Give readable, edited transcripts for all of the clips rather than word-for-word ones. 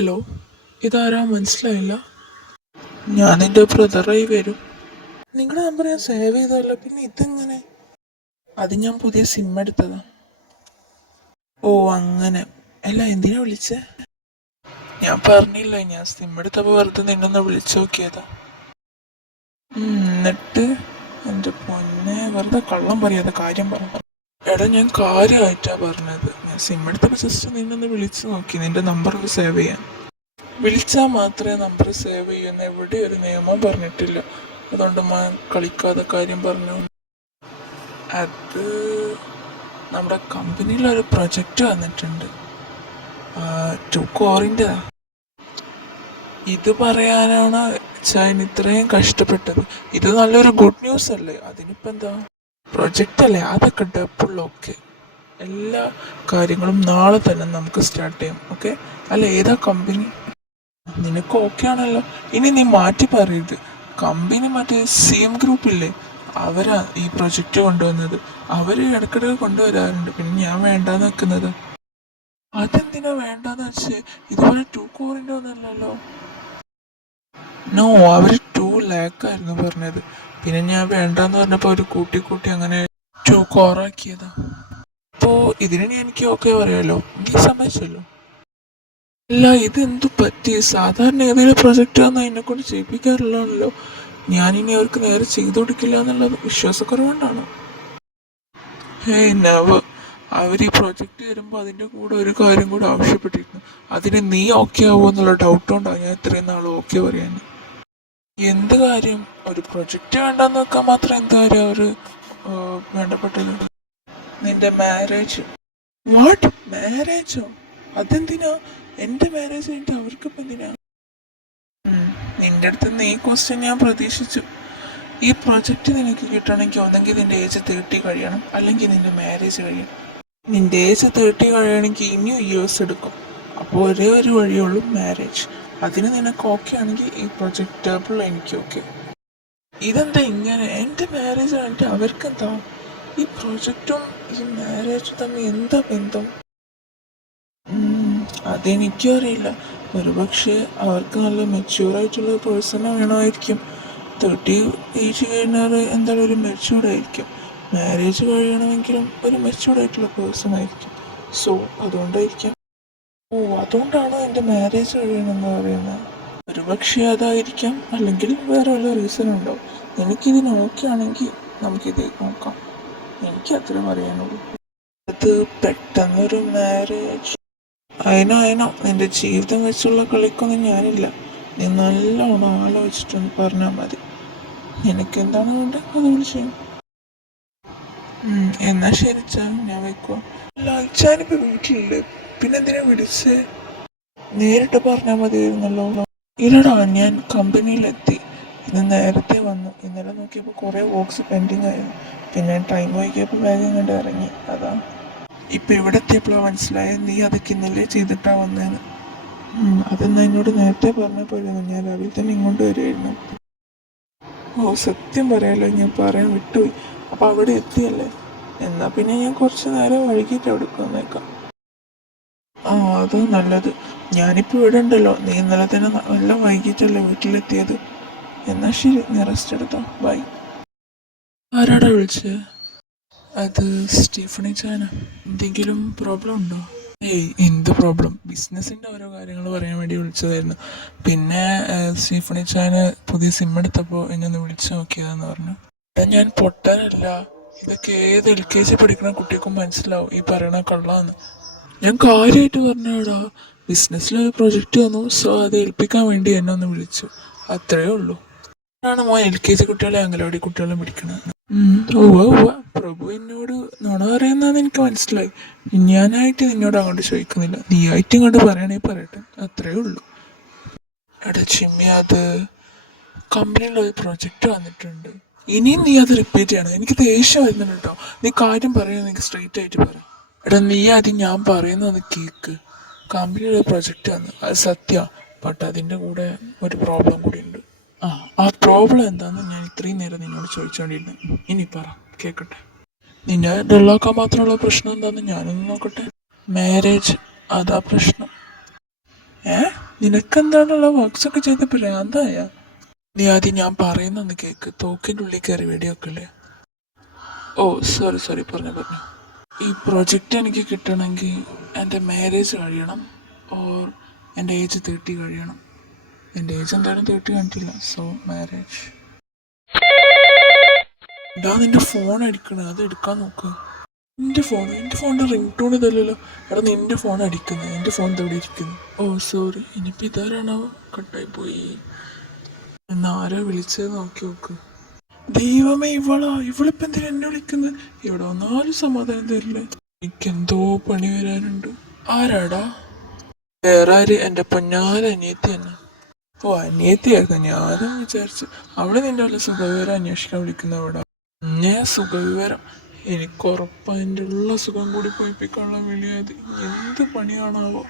Hello, ഇതാരാ മനസ്സിലായില്ല? ഞാൻ നിന്റെ ബ്രദറായി വരും. നിങ്ങളുടെ നമ്പർ ഞാൻ സേവ് ചെയ്തല്ലോ, പിന്നെ ഇതെങ്ങനെ? അത് ഞാൻ പുതിയ സിം എടുത്തതാ. ഓ അങ്ങനെ. അല്ല, എന്തിനാ വിളിച്ചേ? ഞാൻ പറഞ്ഞില്ല, ഞാൻ സിം എടുത്തപ്പോൾ വെറുതെ നിന്നൊന്ന് വിളിച്ചു നോക്കിയതാ. എന്നിട്ട് എൻ്റെ പൊന്നെ, വെറുതെ കള്ളം പറയാതെ കാര്യം പറഞ്ഞു. എടാ, ഞാൻ കാര്യമായിട്ടാ പറഞ്ഞത്. ഞാൻ സിം എടുത്തപ്പോൾ ജസ്റ്റ് നിന്നൊന്ന് വിളിച്ചു നോക്കി, നിന്റെ നമ്പർ സേവ് ചെയ്യാൻ. വിളിച്ചാൽ മാത്രമേ നമ്പർ സേവ് ചെയ്യുന്ന എവിടെ ഒരു നിയമം പറഞ്ഞിട്ടില്ല. അതുകൊണ്ട് കളിക്കാതെ കാര്യം പറഞ്ഞു. അത് നമ്മുടെ കമ്പനിയിലൊരു പ്രൊജക്റ്റ് വന്നിട്ടുണ്ട്, 2 കോറിൻ്റെ. ഇത് പറയാനാണ് ചൈന ഇത്രയും കഷ്ടപ്പെട്ടത്. ഇത് നല്ലൊരു ഗുഡ് ന്യൂസ് അല്ലേ? അതിനിപ്പോൾ എന്താ, പ്രൊജക്റ്റ് അല്ലേ, അതൊക്കെ ഡബിളൊക്കെ. എല്ലാ കാര്യങ്ങളും നാളെ തന്നെ നമുക്ക് സ്റ്റാർട്ട് ചെയ്യാം. ഓക്കെ അല്ല, ഏതാ കമ്പനി? നിനക്ക് ഓക്കെ ആണല്ലോ. ഇനി നീ മാറ്റി പറയരുത്. കമ്പനി മറ്റേ CM ഗ്രൂപ്പില്ലേ, അവരാ ഈ പ്രൊജക്റ്റ് കൊണ്ടുവന്നത്. അവര് ഇടയ്ക്കിടയ്ക്ക് കൊണ്ടുവരാറുണ്ട്. പിന്നെ ഞാൻ വേണ്ടാന്ന് വെക്കുന്നത്. അതെന്തിനാ വേണ്ടാന്ന് വെച്ചേ? ഇതുപോലെ 2 കോറിൻ്റെ ഒന്നല്ലല്ലോ. നോ, അവര് 2 lakh ആയിരുന്നു പറഞ്ഞത്. പിന്നെ ഞാൻ വേണ്ടാന്ന് പറഞ്ഞപ്പോൾ അവര് കൂട്ടി അങ്ങനെ 2 കോറാക്കിയതാ. അപ്പോൾ ഇതിന് എനിക്ക് ഓക്കെ പറയാലോ, എനിക്ക് സമ്മതിച്ചല്ലോ. അല്ല, ഇതെന്തു പറ്റി? സാധാരണ ഏതെങ്കിലും പ്രൊജക്റ്റ് വന്നാൽ എന്നെക്കൊണ്ട് ചെയ്യിപ്പിക്കാറില്ലാണല്ലോ. ഞാനിനി അവർക്ക് നേരെ ചെയ്തു കൊടുക്കില്ല എന്നുള്ളത് വിശ്വാസക്കുറവുകൊണ്ടാണ്. Hey never. അവർ ഈ പ്രൊജക്റ്റ് തരുമ്പോൾ അതിൻ്റെ കൂടെ ഒരു കാര്യം കൂടെ ആവശ്യപ്പെട്ടിരുന്നു. അതിന് നീ ഓക്കെ ആവുമോ എന്നുള്ള ഡൗട്ട് കൊണ്ടാണ് ഞാൻ ഇത്രയും നാൾ ഓക്കെ പറയാൻ. എന്ത് കാര്യം? ഒരു പ്രൊജക്റ്റ് വേണ്ടെന്ന് വെക്കാൻ മാത്രം എന്ത് കാര്യം അവർ വേണ്ടപ്പെട്ടത്? നിന്റെ മാരേജ്. വാട്ട്? മാരേജോ? അതെന്തിനാ? എൻ്റെ മാരേജ് കഴിഞ്ഞിട്ട് അവർക്കിപ്പോൾ എന്തിനാ? നിന്റെ അടുത്ത് നിന്ന് ഈ ക്വസ്റ്റ്യൻ ഞാൻ പ്രതീക്ഷിച്ചു. ഈ പ്രൊജക്റ്റ് നിനക്ക് കിട്ടണമെങ്കിൽ ഒന്നെങ്കിൽ നിന്റെ ഏജ് 30 കഴിയണം, അല്ലെങ്കിൽ നിന്റെ മാരേജ് കഴിയണം. നിന്റെ ഏജ് 30 കഴിയണമെങ്കിൽ ഇനിയും ഇയേഴ്സ് എടുക്കും. അപ്പോൾ ഒരേ ഒരു വഴിയുള്ളൂ, മാരേജ്. അതിന് നിനക്ക് ഓക്കെ ആണെങ്കിൽ ഈ പ്രൊജക്റ്റ് ഡബിൾ എനിക്ക് ഓക്കെ. ഇതെന്താ ഇങ്ങനെ? എൻ്റെ മാരേജ് കഴിഞ്ഞിട്ട് അവർക്കെന്താ? ഈ പ്രൊജക്റ്റും ഈ മാരേജും തമ്മിൽ എന്താ ബന്ധം? അതെനിക്കും അറിയില്ല. ഒരുപക്ഷെ അവർക്ക് നല്ല മെച്യൂർഡായിട്ടുള്ള പേഴ്സണെ വേണമായിരിക്കും. 30 ഏജ് കഴിഞ്ഞാൽ എന്തായാലും ഒരു മെച്യൂർഡായിരിക്കും. മാരേജ് കഴിയണമെങ്കിലും ഒരു മെച്യൂർഡായിട്ടുള്ള പേഴ്സൺ ആയിരിക്കും. സോ അതുകൊണ്ടായിരിക്കാം. ഓ, അതുകൊണ്ടാണോ എൻ്റെ മാരേജ് കഴിയണമെന്ന് പറയുന്നത്? ഒരുപക്ഷെ അതായിരിക്കാം, അല്ലെങ്കിൽ വേറെ വല്ല റീസൺ ഉണ്ടാവും. എനിക്കിതിന് ഓക്കെ ആണെങ്കിൽ നമുക്കിതേക്ക് നോക്കാം. എനിക്ക് അത്ര പറയാനുള്ളൂ. അത് പെട്ടെന്നൊരു മാരേജ്. അതിനോ നിന്റെ ജീവിതം വെച്ചുള്ള കളിക്കൊന്നും ഞാനില്ല. നീ നല്ലോണം ആലോചിച്ചിട്ടൊന്ന് പറഞ്ഞാൽ മതി. നിനക്ക് എന്താണ് വേണ്ടത് അത് വിളിച്ചു. എന്നാ ശരി ചാ, ഞാൻ വെക്കുക. അല്ല, അച്ഛാനിപ്പോൾ വീട്ടിലില്ലേ? പിന്നെന്തിനാ വിളിച്ചേ? നേരിട്ട് പറഞ്ഞാൽ മതിയായിരുന്നല്ലോ. ഇല്ലടാ, ഞാൻ കമ്പനിയിലെത്തി. ഇന്ന് നേരത്തെ വന്നു. ഇന്നലെ നോക്കിയപ്പോൾ കുറേ വർക്ക്സ് പെൻഡിങ് ആയിരുന്നു. പിന്നെ ടൈം വൈകിയപ്പോൾ വേഗം കണ്ട് ഇറങ്ങി. അതാ ഇപ്പം ഇവിടെ എത്തിയപ്പോഴാണ് മനസ്സിലായത് നീ അതൊക്കെ ഇന്നലെ ചെയ്തിട്ടാണ് വന്നതെന്ന്. അതെന്നാ എന്നോട് നേരത്തെ പറഞ്ഞ പോയിരുന്നു. ഞാൻ രാവിലെ തന്നെ ഇങ്ങോട്ട് വരുമായിരുന്നു. ഓ, സത്യം പറയാലോ, ഞാൻ പറയാൻ വിട്ടുപോയി. അപ്പം അവിടെ എത്തിയല്ലേ? എന്നാൽ പിന്നെ ഞാൻ കുറച്ച് നേരം വൈകിട്ട് അവിടെ വന്നേക്കാം. അതാ നല്ലത്. ഞാനിപ്പോൾ ഇവിടെ ഉണ്ടല്ലോ. നീ ഇന്നലെ തന്നെ നല്ല വൈകിട്ടല്ലേ വീട്ടിലെത്തിയത്. എന്നാൽ ശരി, നീ റെസ്റ്റ് എടുത്തോ. ബൈ. ആരാടാ വിളിച്ചത്? അത് സ്റ്റീഫണി ചാന. എന്തെങ്കിലും പ്രോബ്ലം ഉണ്ടോ? ഏയ്, എന്ത് പ്രോബ്ലം? ബിസിനസ്സിൻ്റെ ഓരോ കാര്യങ്ങൾ പറയാൻ വേണ്ടി വിളിച്ചതായിരുന്നു. പിന്നെ സ്റ്റീഫണി ചാന് പുതിയ സിം എടുത്തപ്പോൾ എന്നെ ഒന്ന് വിളിച്ചു നോക്കിയതെന്ന് പറഞ്ഞു. ഞാൻ പൊട്ടാനല്ല. ഇതൊക്കെ ഏത് LKG പഠിക്കുന്ന കുട്ടിക്കും മനസ്സിലാവും ഈ പറയണ കള്ളാന്ന്. ഞാൻ കാര്യമായിട്ട് പറഞ്ഞാടാ. ബിസിനസ്സിലൊരു പ്രൊജക്റ്റ് വന്നു. സോ അത് ഏൽപ്പിക്കാൻ വേണ്ടി എന്നെ ഒന്ന് വിളിച്ചു. അത്രയേ ഉള്ളൂ. ആണ് മോൻ LKG കുട്ടികളെ അംഗനവാടി കുട്ടികളെ പിടിക്കണത്. പ്രഭു എന്നോട് നുണ പറയുന്നതെന്ന് എനിക്ക് മനസ്സിലായി. ഞാനായിട്ട് നിന്നോട് അങ്ങോട്ട് ചോദിക്കുന്നില്ല. നീ ആയിട്ട് ഇങ്ങോട്ട് പറയണേ പറയട്ടെ, അത്രയേ ഉള്ളൂ. എടാ ചിമ്മി, അത് കമ്പനിയിലൊരു പ്രൊജക്റ്റ് വന്നിട്ടുണ്ട്. ഇനിയും നീ അത് റിപ്പീറ്റ് ചെയ്യണം. എനിക്ക് ദേഷ്യം വരുന്നുണ്ട് കേട്ടോ. നീ കാര്യം പറയുന്നത് എനിക്ക് സ്ട്രെയിറ്റ് ആയിട്ട് പറ. എടാ, നീ ആദ്യം ഞാൻ പറയുന്നത് കേക്ക്. കമ്പനിയുടെ പ്രൊജക്റ്റ് വന്നു, അത് സത്യമാണ്. ബട്ട് അതിൻ്റെ കൂടെ ഒരു പ്രോബ്ലം കൂടി ഉണ്ട്. ആ പ്രോബ്ലം എന്താണെന്ന് ഞാൻ ഇത്രയും നേരം നിന്നോട് ചോദിച്ചുകൊണ്ടിരുന്നു. ഇനി പറ, കേൾക്കട്ടെ. നിന്നെ ഡള്ളാക്കാൻ മാത്രമുള്ള പ്രശ്നം എന്താണെന്ന് ഞാനൊന്ന് നോക്കട്ടെ. മാരേജ്, അതാ പ്രശ്നം. നിനക്കെന്താണുള്ള വർക്ക്സൊക്കെ ചെയ്ത് ഭ്രാന്തായ? നീ ആദ്യം ഞാൻ പറയുന്നൊന്ന് കേക്ക്. തോക്കിൻ്റെ ഉള്ളിൽ കയറി വെടിവെക്കല്ലേ? ഓ സോറി പറഞ്ഞു. ഈ പ്രൊജക്റ്റ് എനിക്ക് കിട്ടണമെങ്കിൽ എൻ്റെ മാരേജ് കഴിയണം, ഓർ എൻ്റെ ഏജ് 30 കഴിയണം. എൻ്റെ ഏജ് എന്തായാലും 30 കണ്ടില്ല, സോ മാരേജ്. ഇതാ നിന്റെ ഫോൺ അടിക്കണേ, അത് എടുക്കാൻ നോക്ക്. എൻ്റെ ഫോണിൻ്റെ റിംഗ് ടോൺ ഇതല്ലല്ലോ. എടാ നിന്റെ ഫോൺ അടിക്കുന്നത്, എൻ്റെ ഫോൺ ഇവിടെ ഇരിക്കുന്നു. ഓ സോറി. ഇനിയിപ്പോൾ ഇതാരാണോ കട്ടായി പോയി. എന്നാരോ വിളിച്ചത് നോക്കി നോക്ക്. ദൈവമേ, ഇവളിപ്പോൾ എന്തിനാ എന്നെ വിളിക്കുന്നത്? ഇവിടെ വന്നാലും സമാധാനം തരില്ലേ. എനിക്കെന്തോ പണി വരാനുണ്ട്. ആരാടാ? വേറെ ആര്? എൻ്റെ പൊന്നാര അനിയത്തി തന്നെ. ഓ അനിയത്തിയായിരുന്നു. ഞാനും വിചാരിച്ചു അവള് നിന്റെ വല്ല സുഖവിവരം അന്വേഷിക്കാൻ വിളിക്കുന്ന അവിടെ. ഞാൻ സുഖവിവരം എനിക്ക് ഉറപ്പാ. എൻ്റെ ഉള്ള സുഖം കൂടി പോയിപ്പിക്കാനുള്ള വിളിയത്. എന്ത് പണിയാണാവോ?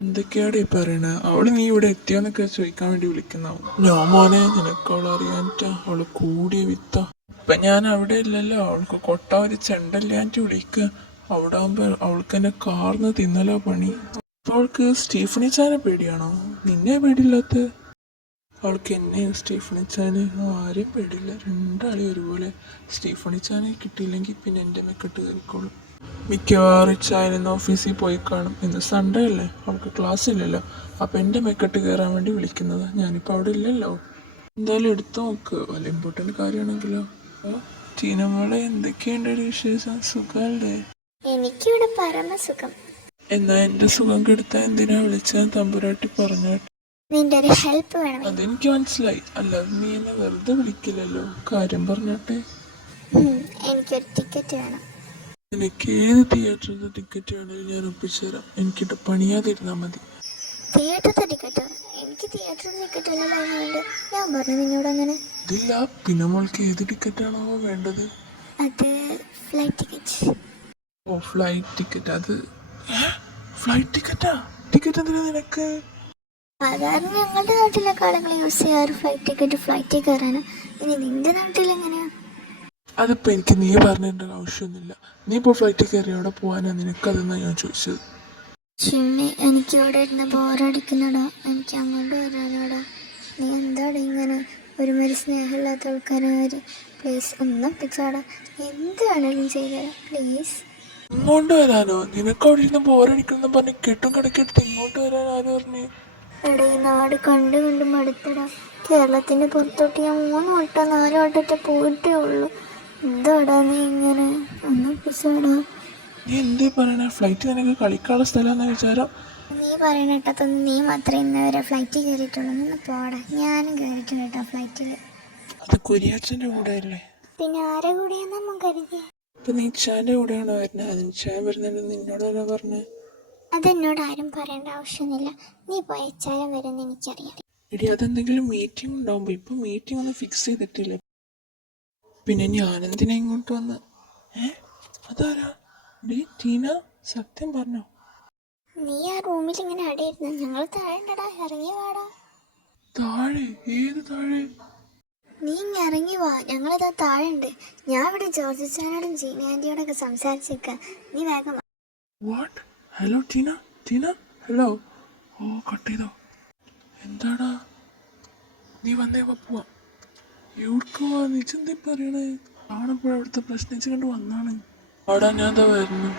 എന്തൊക്കെയാടെ ഈ പറയണേ? അവള് നീ ഇവിടെ എത്തിയാന്നൊക്കെ ചോദിക്കാൻ വേണ്ടി വിളിക്കുന്നാവും. ഞാൻ മോനെ, നിനക്ക് അവളെ അറിയാനിട്ടാ. അവള് കൂടിയ വിത്ത. ഇപ്പൊ ഞാൻ അവിടെ ഇല്ലല്ലോ. അവൾക്ക് കൊട്ട ഒരു ചെണ്ടല്ലാണ്ട് വിളിക്കുക. അവിടെ ആകുമ്പോ അവൾക്ക് എന്നെ കാർന്ന് തിന്നലോ പണി. അപ്പൊ അവൾക്ക് സ്റ്റീഫണിച്ചാനെ പേടിയാണോ? നിന്നെ പേടിയില്ലാത്ത? അവൾക്ക് എന്നെയും സ്റ്റീഫണിച്ചാന് ആരെയും പേടിയില്ല. രണ്ടാളെയും ഒരുപോലെ. സ്റ്റീഫണിച്ചാനെ കിട്ടിയില്ലെങ്കിൽ പിന്നെ എൻ്റെ മെക്കെട്ട് കയറിക്കോളും. മിക്കവാറും ഇച്ചായൻ ഇന്ന് ഓഫീസിൽ പോയി കാണും. ഇന്ന് സൺഡേ അല്ലേ, അവൾക്ക് ക്ലാസ് ഇല്ലല്ലോ. അപ്പം എൻ്റെ മെക്കെട്ട് കയറാൻ വേണ്ടി വിളിക്കുന്നത്. ഞാനിപ്പോൾ അവിടെ ഇല്ലല്ലോ. എന്തായാലും എടുത്തു നോക്ക്, വല്ല ഇമ്പോർട്ടൻ്റ് കാര്യമാണെങ്കിലോ. ടീനമോളെ, എന്തൊക്കെയുണ്ട് ഒരു വിശേഷം? സുഖമല്ലേ? എനിക്കിവിടെ പരമസുഖം. എന്നാ എൻ്റെ സുഖം കെടുത്താൻ എന്തിനാ വിളിച്ചാൽ തമ്പുരാട്ടി പറഞ്ഞു. നിന്റെ ഒരു ഹെൽപ്പ് വേണം. അതെനിക്ക് മനസ്സിലായി. അല്ലാതെ നീ എന്നെ വെറുതെ വിളിക്കില്ലല്ലോ. കാര്യം പറഞ്ഞോട്ടെ. എനിക്കൊരു ടിക്കറ്റ് വേണം. എനിക്ക് ഏത് തിയേറ്ററിന്റെ ടിക്കറ്റ് വേണമെങ്കിലും ഞാൻ ഒപ്പിച്ചു തരാം. എനിക്കിട്ട് പണിയാതിരുന്നാൽ മതി. തിയേറ്ററിലെ ടിക്കറ്റോ? എനിക്ക് തിയേറ്ററിൽ ടിക്കറ്റ് അല്ലല്ലോ വേണ്ട. ഞാൻ പറഞ്ഞു നിന്നോട് അങ്ങനെ. ഇതില്ല, പിന്നെ മോൾക്ക് ഏത് ടിക്കറ്റാണോ വേണ്ടത്? അത് ഫ്ലൈറ്റ് ടിക്കറ്റ്. ഓ ഫ്ലൈറ്റ് ടിക്കറ്റ്. അത് ഫ്ലൈറ്റ് ടിക്കറ്റാ? ടിക്കറ്റ് എന്തിനാ നിനക്ക്? സാധാരണ ഞങ്ങളുടെ നാട്ടിലൊക്കെ ആളുകൾ യൂസ് ചെയ്യാറ് ഫ്ലൈറ്റ് ടിക്കറ്റ് ഫ്ലൈറ്റിൽ കയറാനാണ്. ഇനി നിന്റെ നാട്ടിൽ എങ്ങനെയാ? അതിപ്പോ എനിക്ക് നീ പറഞ്ഞിട്ട് ആവശ്യമൊന്നുമില്ല. നീ ഇപ്പോൾ ഫ്ലൈറ്റിൽ കയറി അവിടെ പോകാനാ നിനക്കതെന്നാ ഞാൻ ചോദിച്ചത്. ചിമ്മി, എനിക്ക് ഇവിടെ ഇരുന്ന് ബോറടിക്കുന്നടാ. എനിക്ക് അങ്ങോട്ട് വരാനാടാ. നീ എന്താടാ ഇങ്ങനെ ഒരുമാതിരി സ്നേഹമില്ലാത്ത ആൾക്കാരെ? പ്ലീസ് ഒന്നും പിച്ചാടാ. എന്ത് വേണേലും ചെയ്തുതരാം, പ്ലീസ്. ഇങ്ങോട്ട് വരാനോ? നിനക്ക് അവിടെ ഇരുന്ന് ബോറടിക്കണം പറഞ്ഞ് കെട്ടും കിടക്കെടുത്ത് ഇങ്ങോട്ട് വരാൻ ആര് പറഞ്ഞു? എടാ, ഈ നാട് കണ്ട് കണ്ട് മടുത്തടാ. കേരളത്തിൻ്റെ പുറത്തോട്ട് ഞാൻ 3 വട്ടം 4 വട്ടത്തെ പോയിട്ടേ ഉള്ളൂ. എന്താടാ നീ ഇങ്ങനെ? ഒന്നും പിച്ചാടാ. നീ എന്തേ പറയണേ? ഫ്ലൈറ്റ് നിനക്ക് കളിക്കാനുള്ള സ്ഥലമാണെന്ന് വിചാരം? നീ പറയണേട്ടത്തൊന്നും നീ മാത്രമേ ഇന്ന് വരെ ഫ്ലൈറ്റിൽ കയറിയിട്ടുള്ളൂ. നിന്ന് പോടാ. ഞാനും കയറിയിട്ടുണ്ട് കേട്ടോ ഫ്ലൈറ്റിൽ. അത് കുരിയാച്ചൻ്റെ കൂടെ അല്ലേ? പിന്നെ ആരെ കൂടെയാണ് നമ്മൾ കരുതിയത്? ഇപ്പൊ നീ ഇച്ചാൻ്റെ കൂടെയാണോ വരുന്നത്? അതിന് ഇച്ചാൻ വരുന്നുണ്ട് നിന്നോട് തന്നെ പറഞ്ഞേ. അതെന്നോട് ആരും പറയേണ്ട ആവശ്യമൊന്നുമില്ല. നീ പോയ ചായം വരുമെന്ന് എനിക്കറിയാം. എടി, അതെന്തെങ്കിലും മീറ്റിംഗ് ഉണ്ടാവുമ്പോ. ഇപ്പൊ മീറ്റിംഗ് ഒന്നും ഫിക്സ് ചെയ്തിട്ടില്ല. പിന്നെ ഞാനെന്തിനാ ഇങ്ങോട്ട് വന്ന്? അതാരാ? ഡി ടീന, സത്യം പറഞ്ഞോ? നീ ആ റൂമിൽ ഇങ്ങനെ അടയിരുന്നു. ഞങ്ങൾ താഴെ ഉണ്ടടാ, ഇറങ്ങി വാടാ. താഴെ? ഏത് താഴെ? നീ ഇങ്ങ് ഇറങ്ങി വാ, ഞങ്ങളിതാ താഴെ ഉണ്ട്. ഞാൻ ഇവിടെ ജോർജ് ചാനോടും ജീന ആൻറ്റിയോടൊക്കെ സംസാരിച്ചേക്കാം. നീ വേഗം വാ. What? Hello Tina, Tina, hello. ഓ കട്ട് ചെയ്തോ? എന്താടാ? നീ വന്നേ, പോവാം. എവിടേക്ക് പോവാ? നീ ചെന്തേ പറയണേ? കാണുമ്പോഴവിടുത്തെ പ്രശ്നിച്ച് കണ്ട് വന്നാണ്. ആടാ, ഞാൻ എന്താ വരുന്നു.